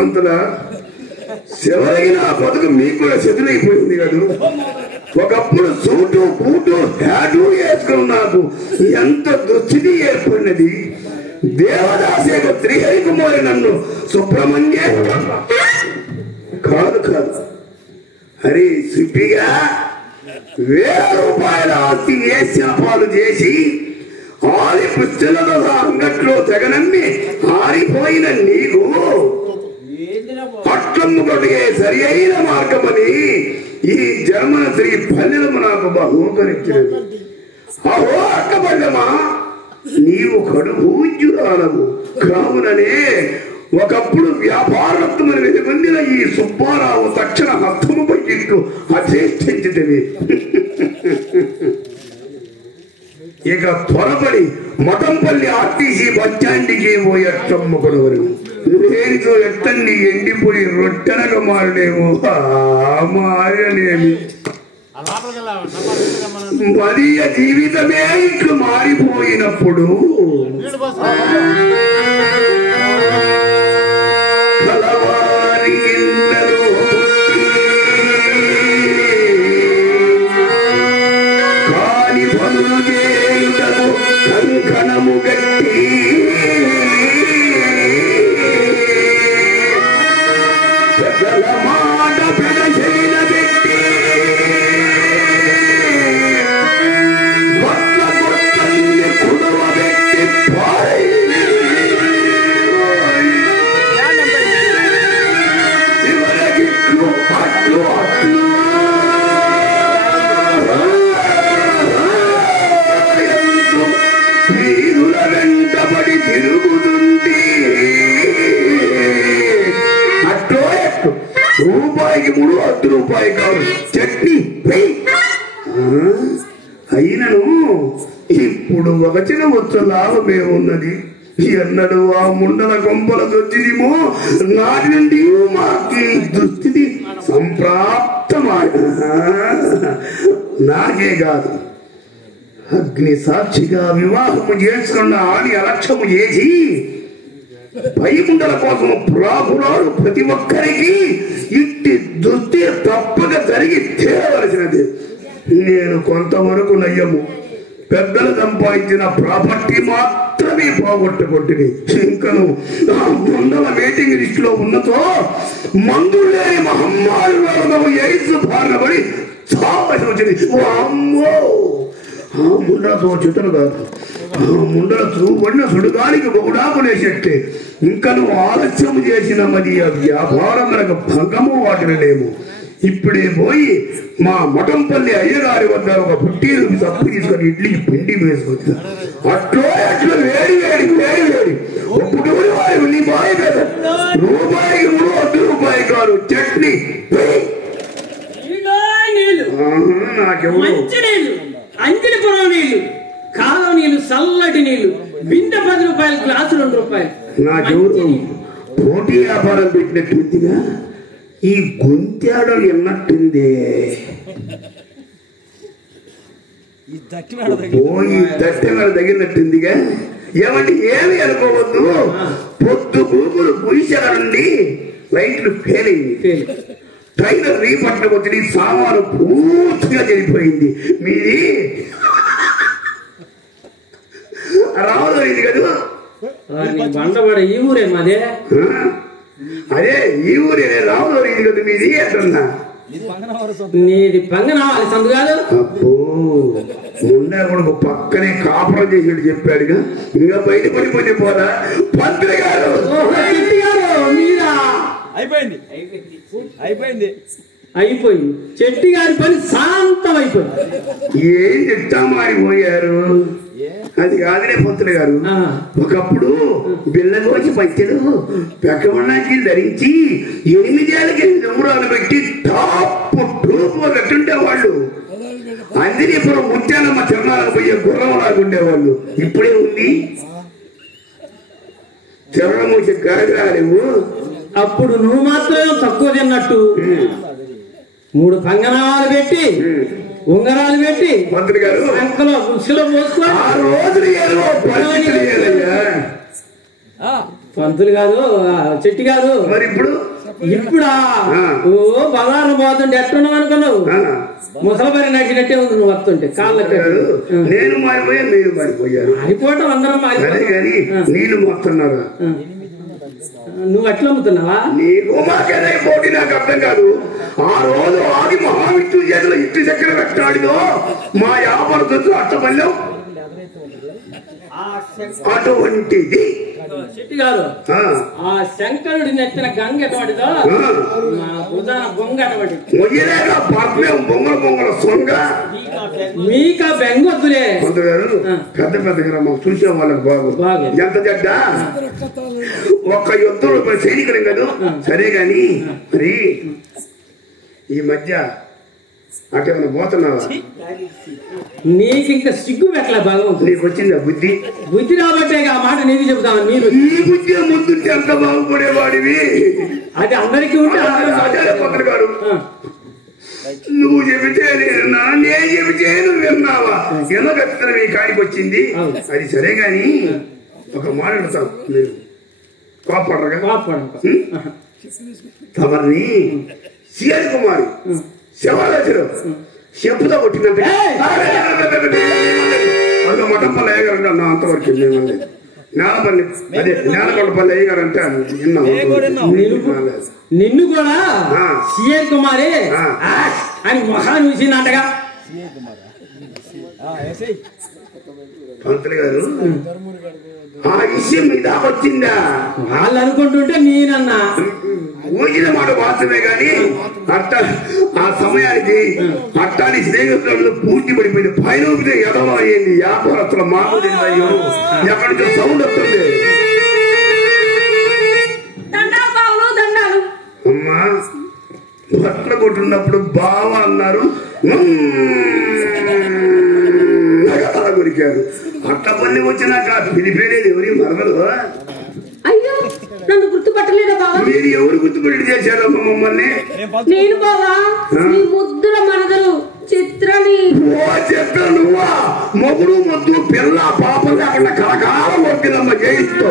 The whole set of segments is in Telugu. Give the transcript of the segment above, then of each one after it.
పంతుల చివరికి నా బతుకు మీకు కూడా చెదురైపోయింది కదా. ఒకప్పుడు సూటు బూటు హ్యాటు వేసుకుని నాకు ఎంత దుస్థితి ఏర్పడినది. దేవదాసేక శ్రీహరి కుమారి నన్ను సుబ్రహ్మణ్య కాదు అరే సుబ్బిగా 1000 రూపాయల ఆస్తి ఏ శాపాలు చేసి ఆరి పుస్తలతో అంగట్లో తెగనమ్మి ఆరిపోయిన నీకు పట్టమ్ము కొట్టుకే సరి అయిన మార్గమని ఈ జన్మన శ్రీ ఫలితము నాకు బహూకరించినది. అహో అక్కబడ్డమా, నీవు కడుపూజ్యురాలవు కావుననే ఒకప్పుడు వ్యాపారత్వమని వెలుగొందిన ఈ సుబ్బారావు తక్షణ హస్తముపై ఇట్లు అధిష్ఠించితివి. ఇక త్వరపడి మఠంపల్లి ఆర్టీసీ బస్టాండ్కి పోయట్టమ్ముకునవరు. లేనితో ఎట్టండి ఎండిపోయి రొట్టెనక మారలేము మారలేని మదీయ జీవితమే ఇట్లు మారిపోయినప్పుడు కలవారి ఇళ్ళలో కాని పనులు చేయుటకు కంకణము గట్టి పెద్దల మాట పెడశైల పెట్టి బట్ల కొట్టల్ని కుడవబెట్టి చివరగిట్లు అట్లు అట్లు వీరుల వెంటబడి తిరుగుతుంది. అట్లో ఎట్టు రూపాయికి 3 ₹10 కాదు చట్నీ అయినను ఇప్పుడు ఒకచిన వచ్చ లాభమే ఉన్నది. ఎన్నడు ఆ ముండల కొంపల దొచ్చిదిమో నాటి నుండి మాకి దుస్థితి సంప్రాప్తమాయ. నాకే కాదు అగ్ని సాక్షిగా వివాహము చేసుకున్న ఆడి అలక్ష్యము చేసి పైముండల కోసం ప్రాకులాడు ప్రతి ఒక్కరికి ఇట్టి దుస్థితి తప్పక జరిగి తీరవలసినది. నేను కొంతవరకు నయ్యము పెద్దలు సంపాదించిన ప్రాపర్టీ మాత్రమే పోగొట్టుకుంటుంది. ఇంకను ఆ ముండల వెయిటింగ్ లిస్ట్ లో ఉన్నతో మందులు లేని మహమ్మారి ఎయిడ్స్ బారిన పడి చావలసి వచ్చింది. అమ్మో ఆ ముండలతో చుట్టలు కాదు, ఆ ముండల చూపడిన సుడుగానికి బొగుడాకునేసట్టే. ఇంకా నువ్వు ఆలస్యం చేసిన మరి ఆ వ్యాపారం మనకు భంగము వాటినలేము. ఇప్పుడే పోయి మా మఠంపల్లి అయ్యగారి వద్ద ఒక పుట్టీలు తప్పు తీసుకొని ఇడ్లీకి పిండి వేసుకొచ్చా. అట్లో వేడి వేడి వేడి వేడి ఒప్పుడు వారి నీ బాయ్ కదా రూపాయికి 3 ₹10 కాదు చట్నీ నాకెవరు అంజలిపురం నీళ్లు, కాలం నీళ్లు, చల్లటి నీళ్లు, బిందె ₹10, గ్లాసు ₹2. నాకెవరు పోటీ వ్యాపారం పెట్టినట్టుందిగా ఈ గొంతాడలు ఎన్నట్టుంది. పోయి దట్టెన తగినట్టుందిగా. ఏమంటే ఏమి అనుకోవద్దు, పొద్దు భూములు పులిచారండి లైట్లు ఫెయిల్ అయింది. ట్రైలర్ రీపట్టకు వచ్చి సామాను పూర్తిగా జరిగిపోయింది. మీది రాదు ఇది కదా బండవాడ ఈ ఊరే మాదే. అదే ఈ ఊరే రాదు ఇది కదా మీది అంటున్నా. నీది పంగనావాలి సందు కాదు. అబ్బో ముండా కొడుకు పక్కనే కాపురం చేసినట్టు చెప్పాడుగా. ఇంకా బయట పడిపోతే పోదా పంతులు గారు. మీరా అయిపోయింది చెట్టి గారి పని శాంతం అయిపోయింది. ఏం చెప్తా మారిపోయారు. అది కాదులే పంతులు గారు. ఒకప్పుడు బిల్లగోచి పచ్చలు పెక్కమన్నాకి ధరించి 8 ఏళ్ళకి నమ్మురాలు పెట్టి టాప్ టూపు కట్టుండేవాళ్ళు. అందరి ఇప్పుడు ముత్యాలమ్మ తిరణాలకు పోయే గుర్రం లాగుండేవాళ్ళు. ఇప్పుడే ఉంది తిరణం వచ్చి గాడిరాలేవు. అప్పుడు నువ్వు మాత్రం తక్కువ తిన్నట్టు 3 కంగనాలు పెట్టి ఉంగరాలు పెట్టి మంత్రి గారు అంకలో పులుసులో పోసుకో. ఆ రోజు పంతులు కాదు, చెట్టు కాదు. మరి ఇప్పుడా ఓ బజారు పోతుంటే ఎట్టున్నావు అనుకున్నావు? ముసలబరి నడిచినట్టే ఉంది నువ్వు వస్తుంటే కాళ్ళకి. నేను మారిపోయా, మీరు మారిపోయారు. అయిపోవటం అందరం మారిపోయారు కానీ నీళ్లు మోస్తున్నారా? నువ్వు ఎట్లా అమ్ముతున్నావా? నీకు మాకేదే పోటీ నాకు అర్థం కాదు. ఆ రోజు ఆది మహావిష్ణువు చేతిలో ఇటు చక్కెర పెట్టాడిదో మా వ్యాపారస్తులు అట్టబల్లం అటువంటిది. చెట్టు గారు, ఆ శంకరుడి నెత్తిన గంగ ఎటువంటిదో మా భుజాన బొంగ అటువంటి. బొంగల బొంగల సొంగ మీకా బెంగొద్దులే. గారు పెద్ద పెద్దగా మాకు చూసే వాళ్ళకి బాగు. ఎంత జడ్డ ఒక్క యుద్ధంలో సైనికులం కదా. సరే గాని మరి ఈ మధ్య అటేమైనా పోతున్నావా? నీకు ఇంకా సిగ్గు పెట్టలే భగవంతుడు. నీకు వచ్చిందా బుద్ధి? బుద్ధి రాబట్టే ఆ మాట నీకు చెబుతాను. మీరు ఈ బుద్ధి ముందుంటే ఎంత బాగుపడేవాడివి. అది అందరికీ ఉంటే పక్కన గారు నువ్వు చెబితే విన్నా, నేను చెబితే నువ్వు విన్నావా? ఎలా ఖచ్చితంగా మీ కాడికి వచ్చింది. అది సరే గాని ఒక మాట అడుగుతాం, మీరు కోపడరుగా? తమరిని సిఆర్ కుమారి శివాలజీలో చెప్పుతో కొట్టిందంటే అందులో మఠంపల్లి అయ్యగారంటే అన్న అంతవరకు నేలపల్లి అదే నేలకొండపల్లి అయ్యగారంటే నిన్ను కూడా సిఆర్ కుమారి అని మొహాన్ని చూసిందంటగా. పంతులు గారు ఆ విషయం మీద వచ్చిందా? వాళ్ళు అనుకుంటుంటే నేనన్నా ఊచిన మాట వాస్తవే గాని అట్ట ఆ సమయానికి అట్టాని స్నేహితులు పూర్తి పడిపోయింది. పైన ఊపితే ఎడవ అయ్యింది. వ్యాపారస్తుల మాకు అయ్యో ఎక్కడి నుంచో సౌండ్ వస్తుంది. అమ్మా బట్టలు కొట్టున్నప్పుడు బావ అన్నారు, గురికారు. అట్ట పల్లి వచ్చినాక పిలిపేలేదు ఎవరి మరవరు. అయ్యో నన్ను గుర్తుపట్టలేదా బావా? మీరు ఎవరు గుర్తుపెట్టి చేశారమ్మా మమ్మల్ని? నేను బావా నీ ముద్దుల మనదలు చిత్రని. ఓ చిత్ర నువ్వా? మొగుడు ముద్దు పిల్ల పాప లేకుండా కలకాలం ఒప్పిదమ్మ జయిస్తూ.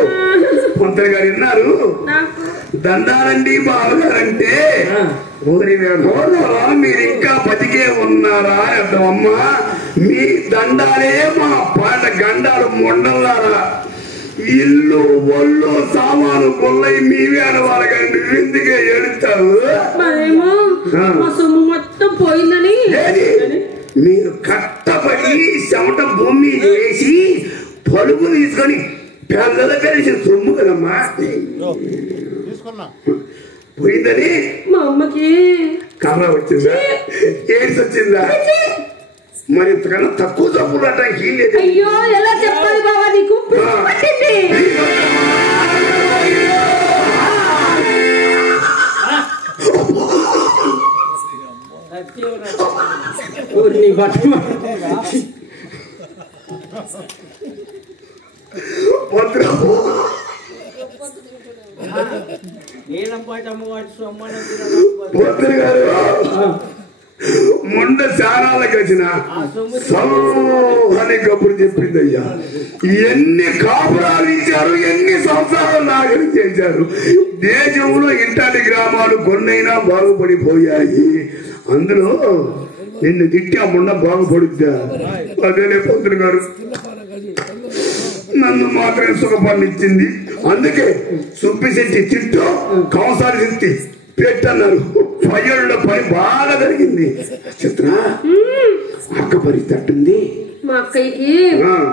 మంత్రి గారు విన్నారు? దండాలండి బావగారంటే మీరు ఇంకా బతికే ఉన్నారా అర్థమమ్మా. మీ దండాలే మా పాట గండాలు మొండల్లారా. ఇల్లు ఒళ్ళు సామాను కొల్లై మీవే అనవాళ్ళకండి. ఎందుకే ఏడుతావు? మొత్తం పోయిందని మీరు కట్టబడి చెమట భూమి వేసి పలుగు తీసుకొని పెద్దల కలిసి సొమ్ము కదమ్మా పోయిందని మా అమ్మకి కర్ర వచ్చిందా? ఏడ్స్ వచ్చిందా? మరి ఇంతకన్నా తక్కువ తప్పులు అటానికి లేదు. అయ్యో ఎలా చెప్పాలి బాబా నీకు? మంత్రి గారు మొండ శానాలకు వచ్చిన అని కబురు చెప్పింది. అయ్యా ఎన్ని కాపురాలు ఇచ్చారు, ఎన్ని సంవత్సరాలు నాగరి చేశారు. దేశంలో ఇంటాటి గ్రామాలు కొన్నైనా బాగుపడిపోయాయి. అందులో నిన్ను తిట్టా మొండ బాగుపడుద్దా? అదేలే పంతులు గారు నన్ను మాత్రమే సుఖపడిచ్చింది. అందుకే సుబ్బిశెట్టి చిట్టు కంసారి శక్తి పెట్టన్నారు. పయ్యళ్ళ పని బాగా జరిగింది. చిత్ర అక్క పరిస్థితి అట్టుంది. మా అక్కయ్యకి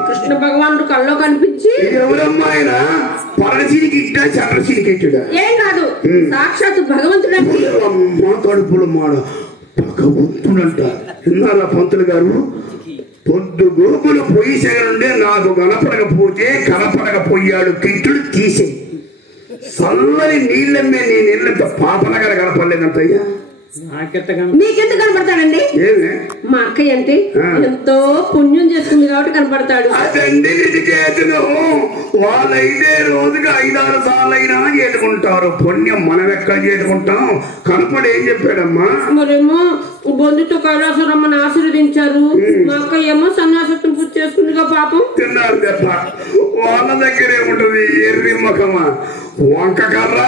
కృష్ణ భగవానుడు కల్లో కనిపించి ఎవరమ్మా ఆయన పరశీలికి ఇట్టా చంద్రశీలికి ఇట్టడా? ఏం కాదు సాక్షాత్ భగవంతుడండి. మా కడుపులో మాడ భగవంతుడంట. విన్నారా పంతులు గారు? పొద్దు గోపులు పొయ్యి సెగనుండే నాకు కనపడకపోయాడు కిట్టుడు తీసే చల్లని నీళ్ళమ్మే నీ నీళ్ళంత పాపనగర కనపడలేదంటయ్యా. నీకెందుకు కనపడతాడండి? మా అక్కయ్య అంటే ఎంతో పుణ్యం చేస్తుంది కాబట్టి కనపడతాడు. అదండి నిజకేతను. వాళ్ళైతే రోజుకి 5-6 సార్లు అయినా చేసుకుంటారు పుణ్యం. మనం ఎక్కడ చేసుకుంటాం? కనపడి ఏం చెప్పాడమ్మా? మరేమో బొందుతో కైలాసరమ్మని ఆశీర్వదించారు. మా అక్కయ్య ఏమో సన్యాసత్వం పూర్తి చేసుకుందిగా పాపం. తిన్నారు దెబ్బ. వాళ్ళ దగ్గరే ఉంటుంది ఎర్రి ముఖమా. వంక కర్ర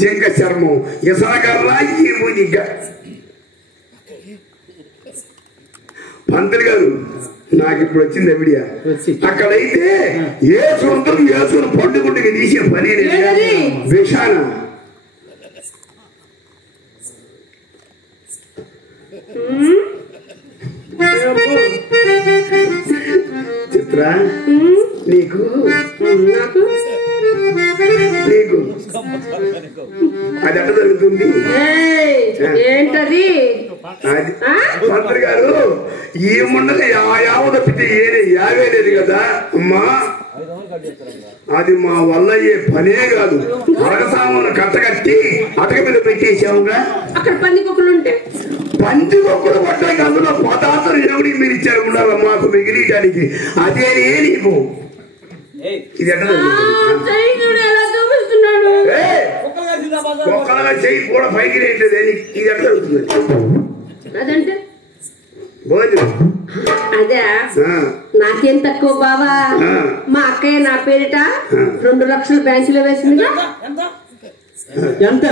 జింక చర్మం, ఇసర కర్ర ఈము జింక. పంతులు గారు నాకు ఇప్పుడు వచ్చింది ఎవిడియా. అక్కడైతే ఏసును పండుగుంటికి తీసే పని విషాన. చిత్ర నీకు అది ఎట్లా జరుగుతుంది ఏంటది? మంత్రి గారు ఈ ముండగా యావ తప్పితే యావే లేదు కదా అమ్మా. అది మా వల్ల అయ్యే పనే కాదు. అరగసామును కట్టగట్టి అటక మీద పెట్టేసాముగా. అక్కడ పందికొక్కులు ఉంటే పందికొక్కులు పడ్డాక అందులో పదార్థం ఎవరికి మీరు ఇచ్చారు ఉండాలి మాకు మిగిలియడానికి. అదేనే నీకు ఇది ఎట్లా చూపిస్తున్నాడు. ఒక్కగా చెయ్యి కూడా పైకి లేదు. ఇది ఎట్లా జరుగుతుంది? అదంటే భోజనం అదే నాకేం తక్కువ బావా. మా అక్కయ్య నా పేరిట 2 లక్షలు బ్యాంకులో వేసింది. ఎంత?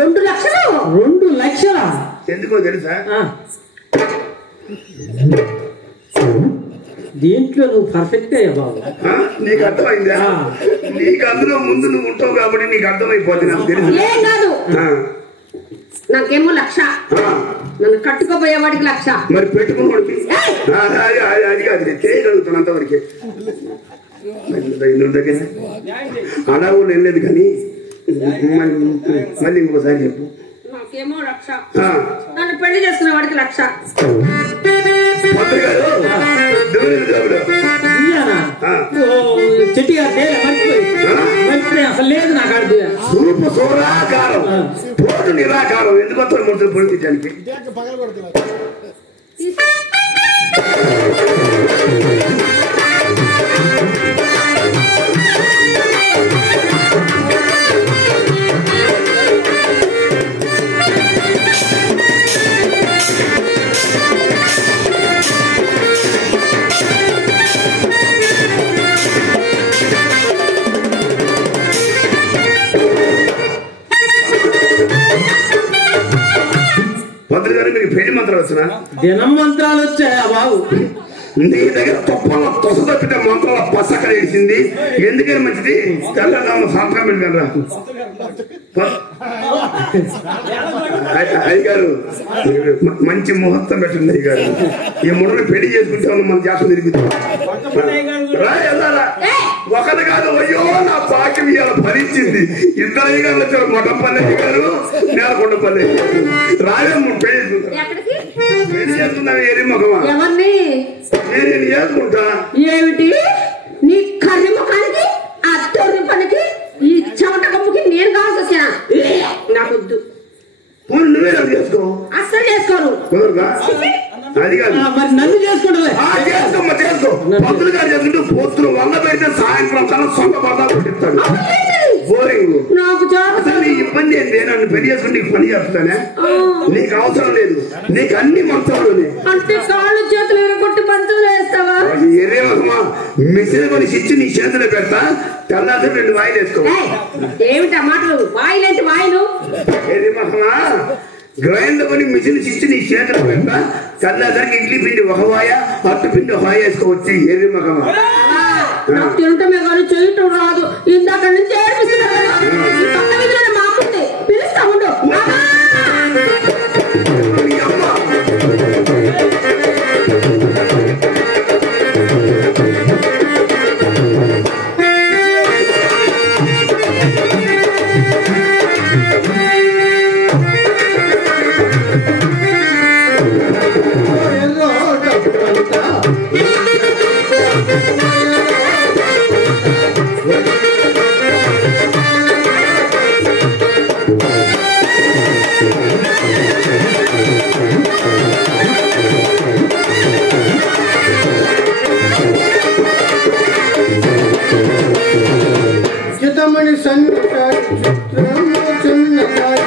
2 లక్షలు. 2 లక్షలా? ఎందుకో తెలుసా? దీంట్లో నువ్వు పర్ఫెక్ట్ అయ్యా బాబు. నీకు అర్థమైందా? నీకు అందులో ముందు నువ్వు ఉంటావు కాబట్టి నీకు అర్థమైపోతుంది. నాకు తెలుసు. ఏం కాదు, నాకేమో 1,00,000, నన్ను కట్టుకోపోయేవాడికి 1,00,000. మరి పెట్టుకున్నవాడికి అది కాదు చేయగలుగుతాను అంతవరకే. అడవులు వెళ్ళలేదు కానీ మళ్ళీ ఇంకోసారి చెప్పు. నాకేమో 1,00,000, నన్ను పెళ్లి చేసుకునే వాడికి 1,00,000. చెట్టి మర్చిపోయి అసలు లేదు నాకు అడుగు. సూపు సోరాకారం పోటు నిరాకారం ఎందుకు ముందు పొడిపించడానికి. మంత్రి గారు మీకు పెళ్లి మంత్రాలు వచ్చినా? దినం మంత్రాలు వచ్చాయా బాబు? నీ దగ్గర తొప్పల తొస తప్పితే మంత్రాల పసక వేసింది. ఎందుకని మంచిది తెల్లదాము సంతకం పెట్టుకురా. అయ్యగారు మంచి ముహూర్తం పెట్టండి అయ్యగారు. ఈ ముడని పెళ్లి చేసుకుంటే మన జాతర తిరుగుతాం. ఒకరు కాదు, అయ్యో నా భాగ్యం ఇవాళ భరించింది. 2 అయ్యగారులు వచ్చారు. మొట్టపల్లి అయ్యగారు, నేలకొండపల్లి రాజే పెళ్లి చేస్తున్నావు. ఎరి ముఖమా నేను చేసుకుంటా. ఏమిటి నీ కర్రి ముఖానికి ఆ తొర్రి పనికి ఈ చెమట కమ్ముకి నేను కావాల్సి వచ్చా? నాకొద్దు. నువ్వే నన్ను చేసుకో. అస్సలు చేసుకోను. అది కాదు, మరి నన్ను చేసుకుంటా. చేసుకోమ్మా చేసుకో. పంతులు గారు చేసుకుంటూ పొద్దున వల్ల పెడితే సాయంత్రం కన్నా సొంత పదాలు పెట్టిస్తాను. బోరింగ్. నాకు అసలు నీ ఇబ్బంది ఏంటి? నన్ను పెళ్లి చేసుకుని నీకు పని చేస్తానే. నీకు అవసరం లేదు. నీకు అన్ని మంత్రాలు అంటే కాళ్ళు చేతులు ఎరగొట్టి పంతులు వేస్తావా? ఎరే మహమ్మా మిషన్ కొని ఇచ్చి నీ చేతిలో పెడతా. తెల్లారి 2 వాయిలు వేసుకో. ఏమిటా మాటలు? వాయిలేంటి వాయిలు? ఎరే మహమ్మా గ్రైండర్ కొని మిషన్ ఇచ్చి నీ చేతిలో పెడతా. తెల్లారికి ఇడ్లీ పిండి 1 వాయ, అట్టు పిండి 1 వాయ వేసుకోవచ్చు. ఎరే మహమ్మా నాకు తినటమే కానీ చేయటం రాదు. ఇందాక నుంచి ఏర్పిస్తున్నాను. మా అమ్ముంది పిలుస్తా ఉండు. చితమణి సన్నికారి చిత్రము చిన్నకారి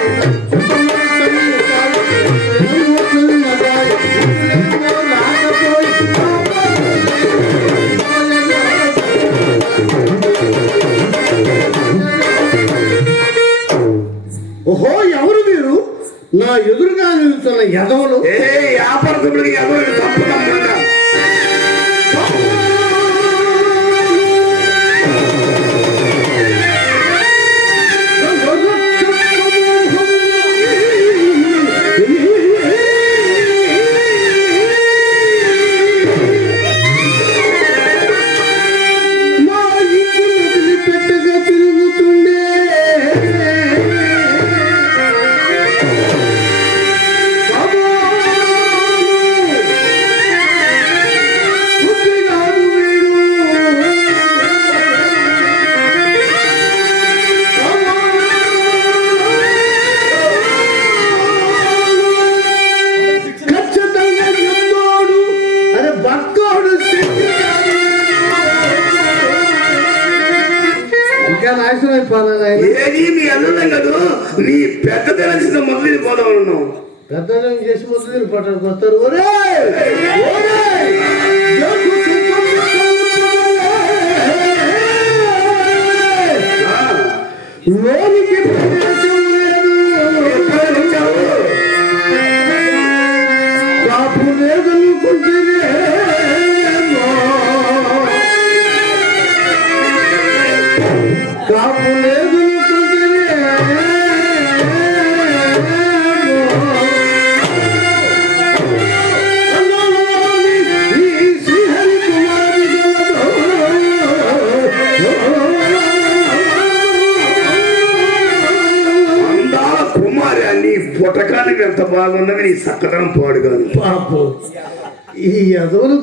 రాకపోయి ఎదురుగా నిలుస్తున్న యదవులు వ్యాపారస్తుడికి ఎదవలు తప్పకుండా ఏది మీ అన్నం కాదు నీ పెద్ద తెలిసిన మొదలు పోదాం ఉన్నావు పెద్దలం చేసి మొదలు పట్టడానికి వస్తారు లోనికి కాపు లేదనుకుంటే కాపు లేదు కుమారి నీ పుటకానికి ఎంత బాగున్నవి నీ చక్కదనం పాడుగాను పాపు ఈ యదవులు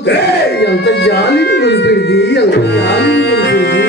ఎంత జాలి కొలిపింది ఎంత జాలి కొలిపింది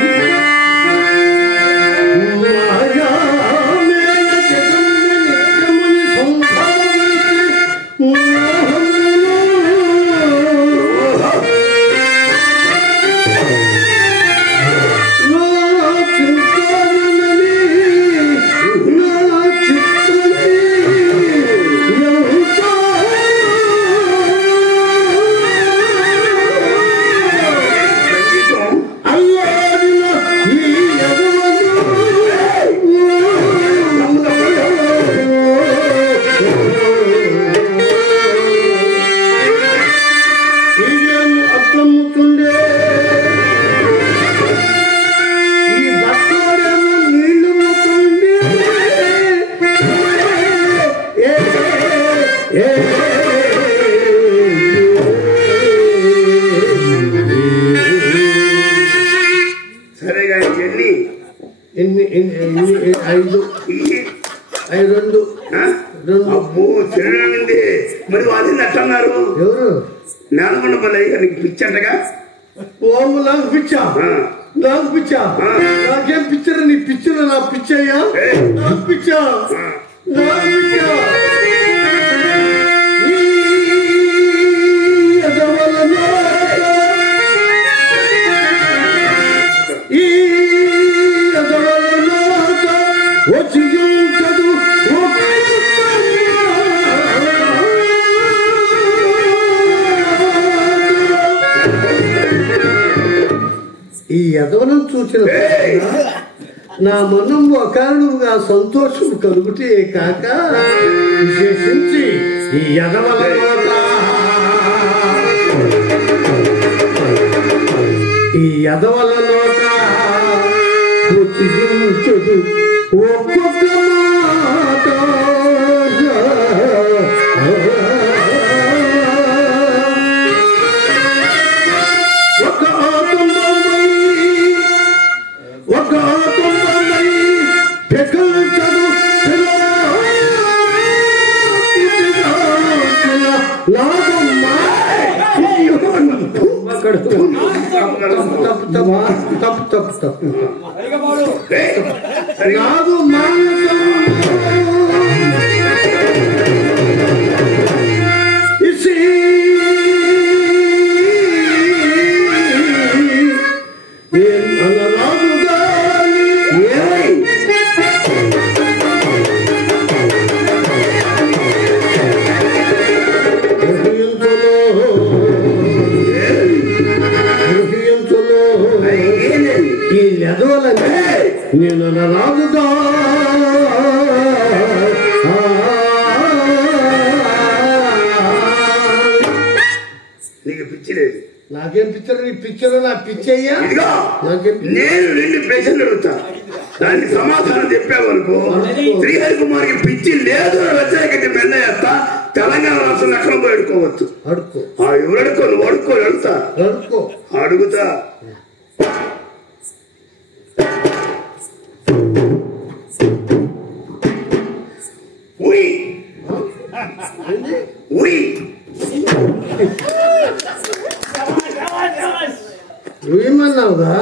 అబ్బో తినడండి మరి వాళ్ళు అట్టన్నారు ఎవరు నేలకొండ పల్లయ్య నీకు పిచ్చంటగా ఓము నాకు పిచ్చా నాకు పిచ్చా నాకేం పిచ్చరా నీ పిచ్చరు నా పిచ్చయ్యా నాకు పిచ్చా నాకు పిచ్చా ఈ యదవలను చూసిన నా మనం అకారణంగా సంతోషం కలుగుతే కాక విశేషించి ఈ యదవల నోట వచ్చించదు ఒక్కొక్క మాట తప్పు నాదు మానసం ఇసి ఏం అనరాదు గాని ఈ ఎదవలని నేను రాజుగా నాకేం పిక్చర్ నీ పిక్చర్ నా పిచ్చయ్యా ఇదిగో నేను 2 ప్రశ్నలు అడుగుతా దానికి సమాధానం చెప్పేవరకు శ్రీహరికుమార్కి పిచ్చి లేదు వ్యతిరేకంగా మెల్లయ్యేస్తా తెలంగాణ రాష్ట్రంలో ఎక్కడ పోయి అడుకోవచ్చు ఎవరు అడుకో నువ్వు అడుక్కో అడుగుతా ఏమన్నావుగా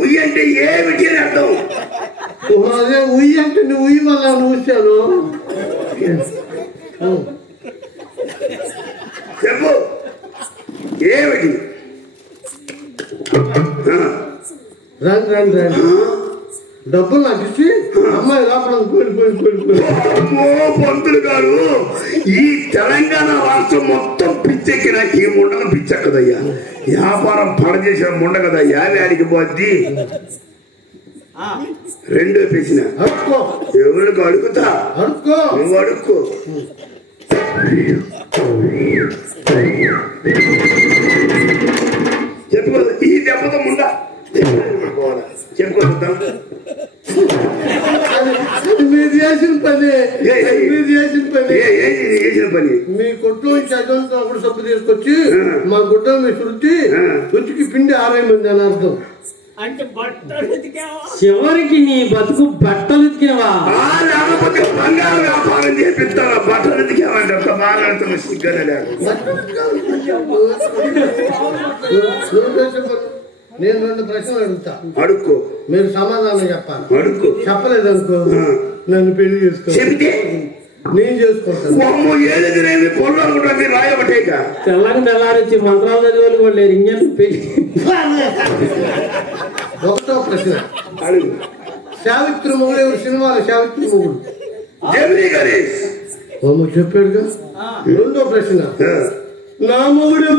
ఉయ్యి అంటే ఏమిటి అని అర్థం అదే ఉయ్యి అంటే నువ్వు ఉయ్యి వల్ల చూశాను చెప్పు ఏమిటి రండి రండి రండి డబ్బులు నాకు ఇచ్చి అమ్మాయి లోపల పంతులు గారు ఈ తెలంగాణ రాష్ట్రం మొత్తం పిచ్చెక్కిన ఈ ముండగ పిచ్చెక్కదయ్యా వ్యాపారం పడచేసిన ముండ కదయ్యా వేడికి పోద్ది 2 ప్రశ్న ఎవరికి అడుగుతా నువ్వు అడుక్కో చెప్పు ఈ దెబ్బతో ముండ చెప్పుకోద్దాం మీరు చేసిన పని చేసిన పని మీ కొట్లో చదువుతో అప్పుడు సబ్బు తీసుకొచ్చి మా గుడ్డ మీరు రుచికి పిండి 60 మంది అని అర్థం చివరికి నీ బతుకు బట్టలు ఉతికినవా లేకపోతే బంగారు వ్యాపారం చేపిస్తావా బట్టలు ఉతికేవంటే బాగా సిగ్గా నేను 2 ప్రశ్నలు అడుగుతా అడుక్కో మీరు సమాధానం చెప్పాలి అడుక్కో చెప్పలేదు అనుకో నన్ను పెళ్లి చేసుకో చెబితే నేను చేసుకుంటాను ఏదైతే పొలాలు రాయబట్టేక తెల్లారొచ్చి మంత్రాలు చదివాలి కూడా లేరు ఇంకేం పెళ్లి 1వ ప్రశ్న సావిత్రి మొగుడు ఎవరు సినిమాలో సావిత్రి మొగుడు చెప్పాడుగా 2వ ప్రశ్న నా మొగుడు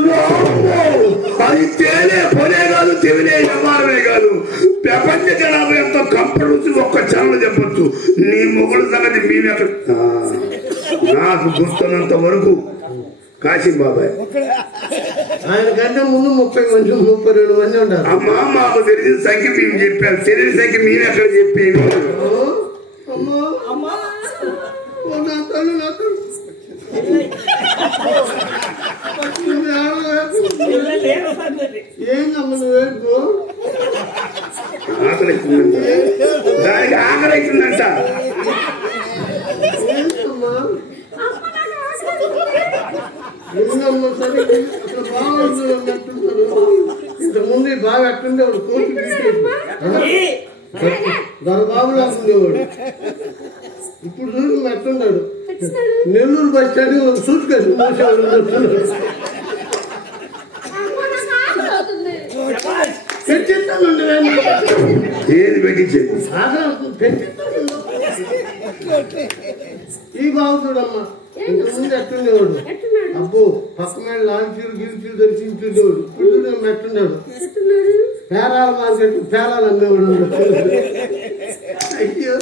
అది తేలే పనే కాదు తెవిలే వ్యవహారమే కాదు ప్రపంచ జనాభా ఎంతో కంపెనీ నుంచి ఒక్క ఛానల్ చెప్పొచ్చు నీ మొగుడు సంగతి మేమెక్కడ నాకు గుర్తున్నంత వరకు కాశీ బాబాయ్ ఆయన కంటే ముందు 30 మంది 32 మంది ఉంటారు అమ్మా మాకు తెలిసిన సంఖ్య మేము చెప్పారు తెలియని సంఖ్య మేమెక్కడ చెప్పేవి దానికి ఆకలి అవుతుందంట ఇంతకుముందు బాగా ఎట్టుండేవాడు కోర్టు దొరబాబులా ఉండేవాడు ఇప్పుడు చూసి ఎట్టున్నాడు Nellore bus stand suitcase మోసేవాడు ఏది పెట్టించేది ఈ బాగుంటాడమ్మా ఇంతకుముందు ఎట్టుండేవాడు అబ్బో పక్క మీద లాంచీలు గిరిచీలు దర్శించుండేవాడు ఇప్పుడు ఎట్టున్నాడు పేరాల మార్కెట్ పేరాలు అమ్మేవాడు అయ్యో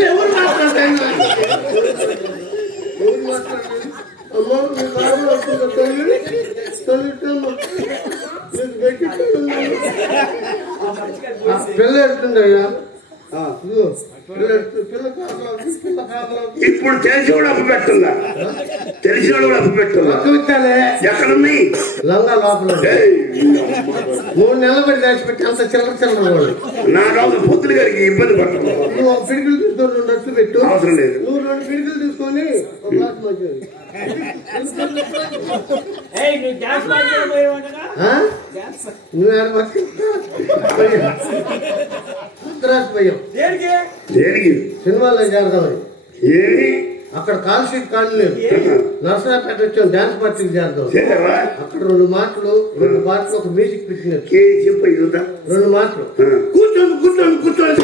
ఎవరు మాట్లాడతాను అమ్మ మీ బాబు వస్తుందా తల్లి తల్లిట్టమ్మా పిల్ల ఎట్టుండయ్యా ఇప్పుడు తెలిసి కూడా అప్పు పెడుతుందా తెలిసిన కూడా అప్పు పెడుతుందా ఎక్కడున్నాయి లంగా లోపల 3 నెలలు పడి దాచిపెట్టి అంత చిల్లర నా రోజు పొత్తులు గారికి ఇబ్బంది పడుతుంది నువ్వు 1 పిడికిలు తీసుకొని 2 అట్లు పెట్టు అవసరం లేదు నువ్వు 2 పిడికిలు తీసుకొని 1 గ్లాస్ మంచిది నువ్వు ఏడ పోయావు దేనికి సినిమాలో చేరదామని ఏమి అక్కడ కాల్ షీట్ ఖాళీ లేదు నర్సరాపేట వచ్చాం డాన్స్ పార్టీకి చేద్దాం అక్కడ 2 మాటలు ఒక మ్యూజిక్ పెట్టినారు చెప్పు 2 మాటలు కూర్చొని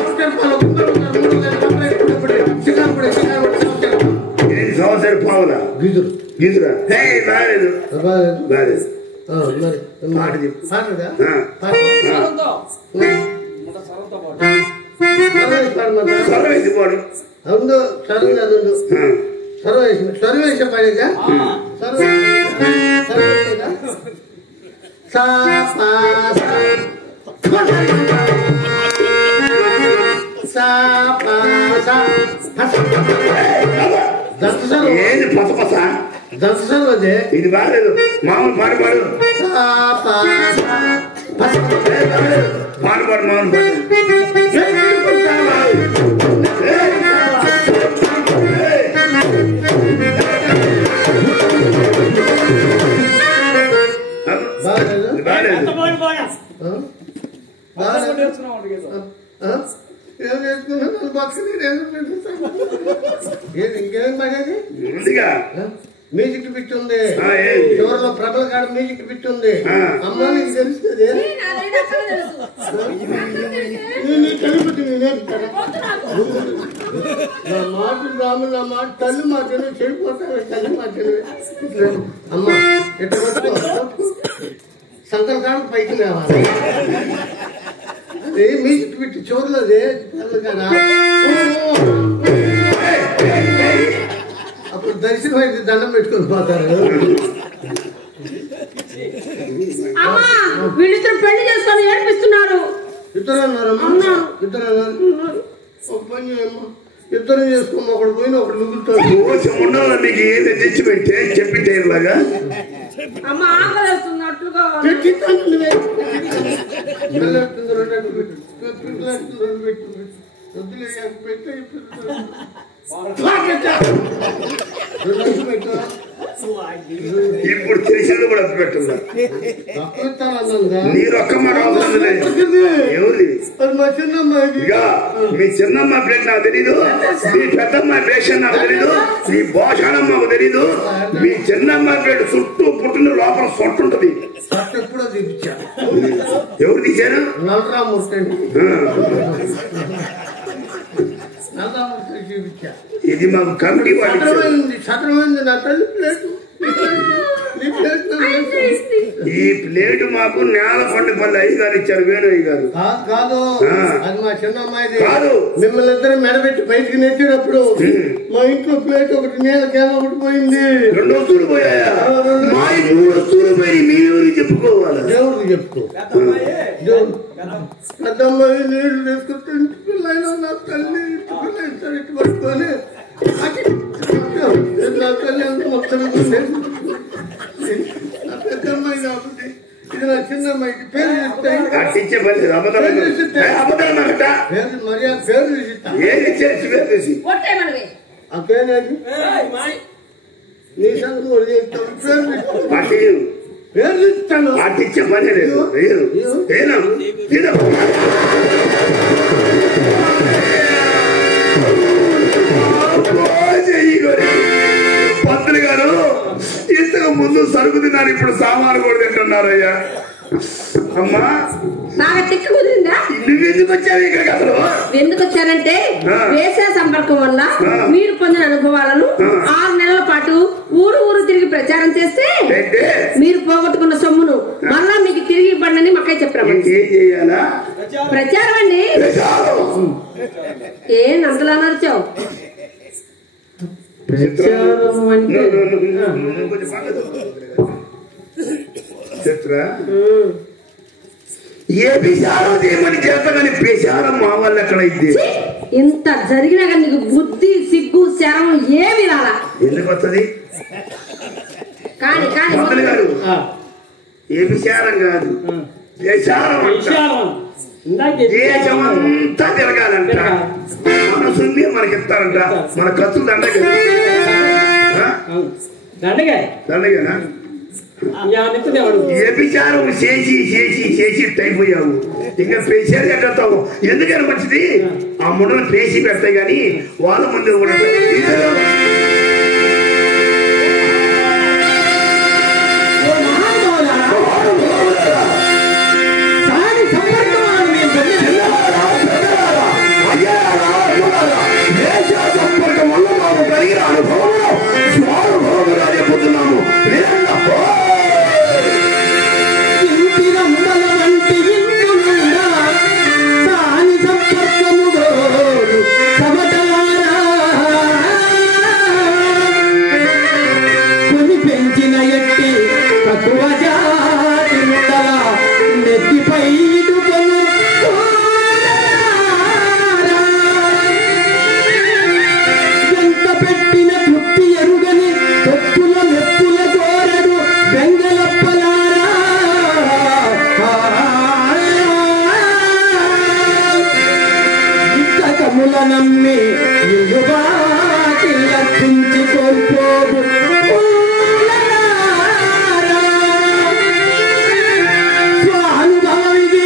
సంవత్సరం పావులా గిజురు గిజురా బాలేదు మరి మాట చెప్పు. పాటగా సర్వేసి పాడు. అవును చదువు అదుండు సర్వేశ పాడేగా సర్వేశగా సా పా సా పా సా ఏంది పసపస దంతసలు అదే ఇది బాగాలేదు. మామూలు పాడు పాడు సా పా పాడు పాడు మామూలు పాడు. ఇంకేం పడేది ముందుగా మ్యూజిక్ పిట్ ఉంది చివరిలో ప్రబల కాడ మ్యూజిక్ పిట్ ఉంది అమ్మ నీకు తెలుస్తుంది నా మాట రాము నా మాట తల్లి మాటలు చెడిపోతాను తల్లి మాటలు అమ్మ ఎట్లా సంకల కాడ పైకి లేవాలి అదే మ్యూజిక్ పిట్ చివరిలో ప్రబల కాడ అప్పుడు దర్శనం అయితే దండం పెట్టుకొని పోతారు. వీళ్ళిద్దరు పెళ్లి చేసుకొని ఏడిపిస్తున్నారు. ఇద్దరు అన్నారమ్మా ఇద్దరు అన్నారు ఒక పని చేయమ్మా ఇద్దరు చేసుకోమ్మా ఒకడు పోయిన ఒకడు మిగులుతాడు. ఉండాలి మీకు ఏది తెచ్చి పెట్టే చెప్పితే ఇలాగా అమ్మ ఆకలిస్తున్నట్లుగా ఇప్పుడు తెలిసింది కూడా పెట్టిందా నీ రొక్క మాట అవసరం లేదు. ఎవరి ఇక మీ చిన్నమ్మ పేరు నాకు తెలీదు, మీ పెద్దమ్మ పేరు నాకు తెలీదు, మీ భోషాణమ్మకు తెలీదు. మీ చిన్నమ్మ పేరు చుట్టూ పుట్టిన లోపల సొట్టుంటది. ఎప్పుడో చూపించా ఎవరు తీశారు? నల్లరామూర్తి చూపించా. ఇది మాకు కమిటీ వాళ్ళు సతరమైంది నా తల్లి ప్లేటు ఈ ప్లేటు మాకు నేలకొండపల్లి అయ్యగారు ఇచ్చారు. వేణు అయ్యగారు కాదు అది మా చిన్న అమ్మాయిది కాదు. మిమ్మల్ని ఇద్దరు మెడబెట్టి బయటికి నెట్టేటప్పుడు మా ఇంట్లో ప్లేట్ ఒకటి నేలకేమో ఒకటి పోయింది. 2 వస్తువులు పోయాయా? మా 3 వస్తువులు పోయి మీరు చెప్పుకోవాలి. దేవుడికి చెప్పుకో. పెద్దమ్మాయి నీళ్లు తీసుకొస్తే ఇంటి పిల్లైనా నా తల్లి ఇంటి పిల్ల ఇస్తారు ఇటు పట్టుకొని నా తల్లి అంత మొత్తం నా పెద్దమ్మాయి కాబట్టి ఇది నా చిన్నమ్మాయికి పేరు చెప్తాయి అట్టించే పని అబద్ధం మర్యాద పేరు చూసిస్తా ఏది చేసి పేరు చూసి ఆ పేరు నీ సంగతి కూడా చెప్తాను పేరు పేరు చూస్తాను అట్టించే పని లేదు. పంతులు గారు ఇంతకు ముందు సరుకు తిన్నారు, ఇప్పుడు సామాను కూడా తింటున్నారయ్యా. అమ్మా బాగా తిక్కు కుదిరిందా? నువ్వెందుకు వచ్చావు ఇక్కడికి? అసలు ఎందుకు వచ్చానంటే వేసే సంపర్కం వల్ల మీరు పొందిన అనుభవాలను 6 నెలల పాటు ఊరు ఊరు తిరిగి ప్రచారం చేస్తే మీరు పోగొట్టుకున్న సొమ్మును మళ్ళా మీకు తిరిగి ఇవ్వండి మాకై చెప్పారు. ప్రచారం అండి. ఏం అంతలా నడిచావు? ఏ విచారం చేయమని చేస్తామని ప్రచారం మా వల్ల ఎక్కడైతే ఇంత జరిగినా కానీ నీకు బుద్ధి సిగ్గు శరం ఏమి రాలా? ఎందుకు వస్తుంది? కానీ పంతులు గారు ఏ విచారం కాదు, ప్రచారం దేశమంతా తిరగాలంట. మనసుని మనకి ఇస్తారంట. మన ఖర్చులు దండగేనా? వ్యభిచారం చేసి చేసి చేసి అయిపోయావు. ఇంకా పేసేది ఎక్కడతావు. ఎందుకని మంచిది ఆ ముండలు పేసి పెడతాయి కానీ వాళ్ళ ముందు కూడా సంపర్కం వల్ల మాకు కలిగిన అనుభవంలో స్వానుభవంగా చెప్పుతున్నాము. నమ్మి యుగాకి లక్షించి కోల్పోవు స్వానుభవం ఇది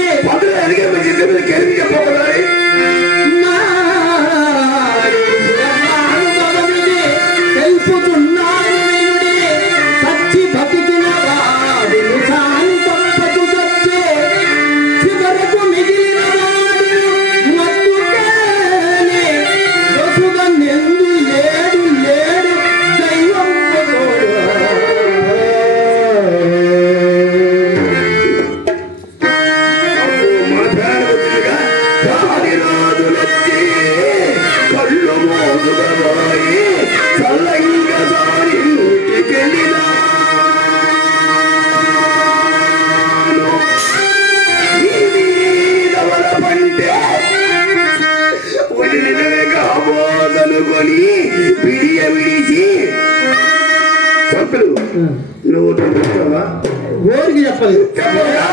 తెలుపుతున్నాను సచ్చి బతికిన వాడిని సాని పంపకు వచ్చే చివరకు మిగిలిన వాడు మత్తుగానే వసుగా నెందు లేడు లేడు దైవం కళ్ళు మోదుగబాయి చల్లంగా సారి ఇంటికెళ్ళినా పంటే వదిలినవే కాబోదనుకొని విడియ విడిచి చంపలు నువ్వు ఊరికి చెప్పలేదు చెప్పగా